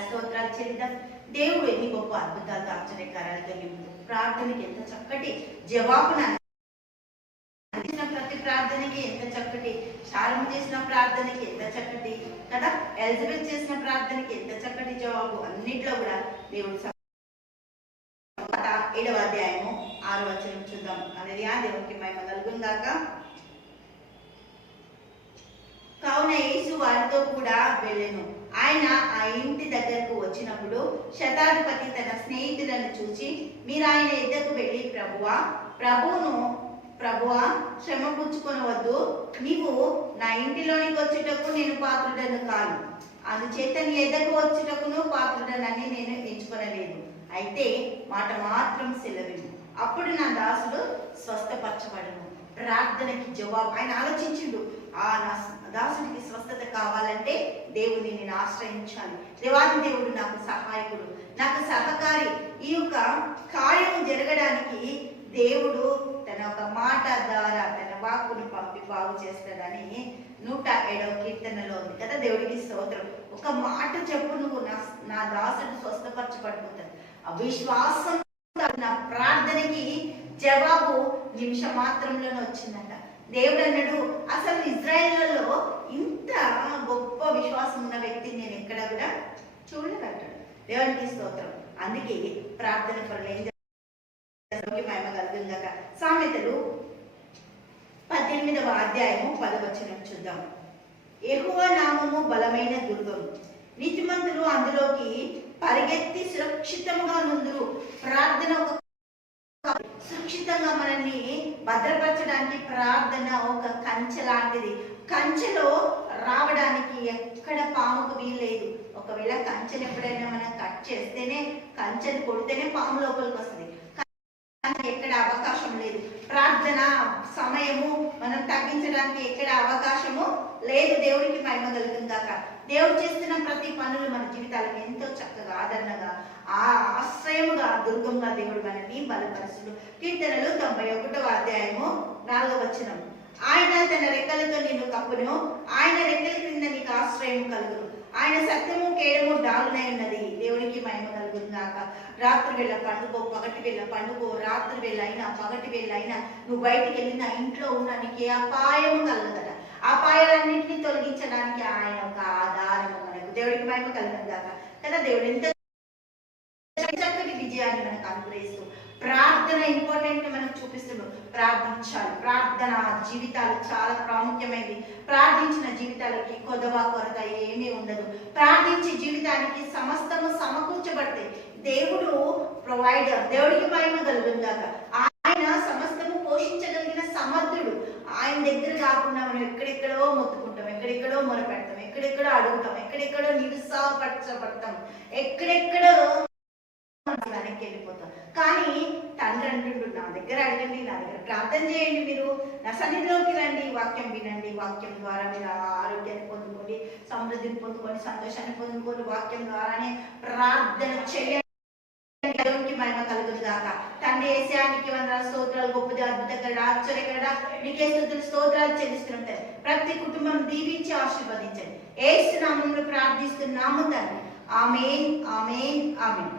స్తోత్రాలు చేద్దాం దేవుడు ఎన్ని గొప్ప అద్భుతాలు ఆశ్చర్యకారాలతో నింపు ప్రార్థనకి ఎంత చక్కటి జవాబున ప్రతి ప్రార్థనకి ఎంత చక్కటి శారం చేసిన ప్రార్థనకి ఎంత చక్కటి కదా? ఎలిజబెత్ చేసిన ప్రార్థనకి ఎంత చక్కటి జవాబు అన్నిట్లో కూడా దేవుడు ఏడవ అధ్యాయము ఆరు వచనం చూద్దాం. అనేది ఆ దేవునికి మహిమ కలుగుందాక కావున యేసు వారితో కూడా వెళ్ళెను. ఆయన ఆ ఇంటి దగ్గరకు వచ్చినప్పుడు శతాధిపతి తన స్నేహితులను చూసి మీరు ఆయన ఇద్దరు వెళ్ళి ప్రభువా ప్రభువును ప్రభువా శ్రమ పుచ్చుకొనవద్దు నీవు నా ఇంటిలోనికి వచ్చేటప్పుడు నేను పాత్రుడను కాను. అందుచేత నీ ఎద్దకు వచ్చేటప్పును పాత్రుడనని నేను ఎంచుకొనలేదు. అయితే మాట మాత్రం సెలవిను. అప్పుడు నా దాసుడు స్వస్థపరచబడను. ప్రార్థనకి జవాబు ఆయన ఆలోచించిండు. ఆ నా దాసుడికి స్వస్థత కావాలంటే దేవుడిని నేను ఆశ్రయించాలి. దేవాది దేవుడు నాకు సహాయకుడు. నాకు సహకారి. ఈ యొక్క కార్యం జరగడానికి దేవుడు తన ఒక మాట ద్వారా తన వాక్కును పంపి బాగు చేస్తాడని నూట ఏడవ కీర్తనలో ఉంది కదా దేవుడికి స్తోత్రం. ఒక మాట చెప్పు నువ్వు నా నా దాసుడు స్వస్థపరచబడిపోతాడు. అవిశ్వాసం నా ప్రార్థనకి జవాబు నిమిషం మాత్రంలోనే వచ్చిందంట. దేవుడు అన్నాడు అసలు ఇజ్రాయిల్లో ఇంత గొప్ప విశ్వాసం ఉన్న వ్యక్తిని నేను ఎక్కడ కూడా చూడలేదంటాడు దేవునికి స్తోత్రం. అందుకే ప్రార్థన పనులు ఏం మహిమ కలుగుందాక సామెతలు పద్దెనిమిదవ అధ్యాయము పదవచనం చూద్దాం. ఎహువ నామము బలమైన దుర్గం నీతిమంతులు అందులోకి పరిగెత్తి సురక్షితంగా నుందురు. ప్రార్థన సురక్షితంగా మనల్ని భద్రపరచడానికి ప్రార్థన ఒక కంచె లాంటిది. కంచెలో రావడానికి ఎక్కడ పాముకు వీల్లేదు. ఒకవేళ కంచెను ఎప్పుడైనా మనం కట్ చేస్తేనే కంచెను కొడితేనే పాము లోపలికి వస్తుంది. ఎక్కడ అవకాశం లేదు. ప్రార్థన సమయము మనం తగ్గించడానికి ఎక్కడ అవకాశము లేదు. దేవుడికి మహిమ కలుగుతుంది కాక దేవుడు చేస్తున్న ప్రతి పనులు మన జీవితాలకు ఎంతో చక్కగా ఆదరణగా ఆశ్రయముగా దుర్గంగా దేవుడు మనల్ని బలపరచుడు కీర్తనలు తొంభై ఒకటవ అధ్యాయము నాలుగవ వచనం. ఆయన తన రెక్కలతో నిన్ను కప్పును. ఆయన రెక్కల క్రింద నీకు ఆశ్రయం కలుగును. ఆయన సత్యము కేడము డాలునై ఉన్నది. దేవునికి మహిమ కలుగుగాక రాత్రి వేళ పండుకో పగటి వేళ పండుకో. రాత్రి వేళ అయినా పగటి వేళ అయినా నువ్వు బయటికి వెళ్ళినా ఇంట్లో ఉన్న నీకు ఏ అపాయము కలగదట. అపాయాలన్నింటినీ తొలగించడానికి ఆయన ఒక ఆధారము మనకు. దేవుడికి మహిమ కలుగుగాక కదా దేవుడు ఎంత విజయాన్ని మనకు అనుగ్రహిస్తూ ప్రార్థన ఇంపార్టెంట్ మనకు చూపిస్తున్నాం ప్రార్థించాలి. ప్రార్థన జీవితాలు చాలా ప్రాముఖ్యమైనది ప్రార్థించిన జీవితాలకి కొదవ కొరత ఏమీ ఉండదు. ప్రార్థించే జీవితానికి సమస్తము సమకూర్చబడతాయి. దేవుడు ప్రొవైడర్ దేవుడికి మహిమ కలుగుందాక ఆయన సమస్తము పోషించగలిగిన సమర్థుడు. ఆయన దగ్గర కాకుండా మనం ఎక్కడెక్కడో మొత్తుకుంటాం ఎక్కడెక్కడో మొరపెడతాం ఎక్కడెక్కడో అడుగుతాం ఎక్కడెక్కడో నిరుత్సాహపరచబడతాం. ఎక్కడెక్కడో వెనక్కి వెళ్ళిపోతాం. కానీ తండ్రి అంటుండు నా దగ్గర అడగండి నా దగ్గర ప్రార్థన చేయండి మీరు. నా సన్నిధిలోకి రండి వాక్యం వినండి. వాక్యం ద్వారా మీరు ఆరోగ్యాన్ని పొందుకోండి సమృద్ధిని పొందుకోండి సంతోషాన్ని పొందుకోండి. వాక్యం ద్వారానే ప్రార్థన చేయండి. దేవునికి మహిమ కలుగును గాక. తండ్రి ఏసానికి వందల స్తోత్రాలు గొప్పది అద్భుతకర ఆశ్చర్యకర నీకే స్తుతులు స్తోత్రాలు చెల్లిస్తుంటాయి ప్రతి కుటుంబం దీవించి ఆశీర్వదించండి. ఏసు నామంలో ప్రార్థిస్తున్నాము తండ్రి. Amen amen amen.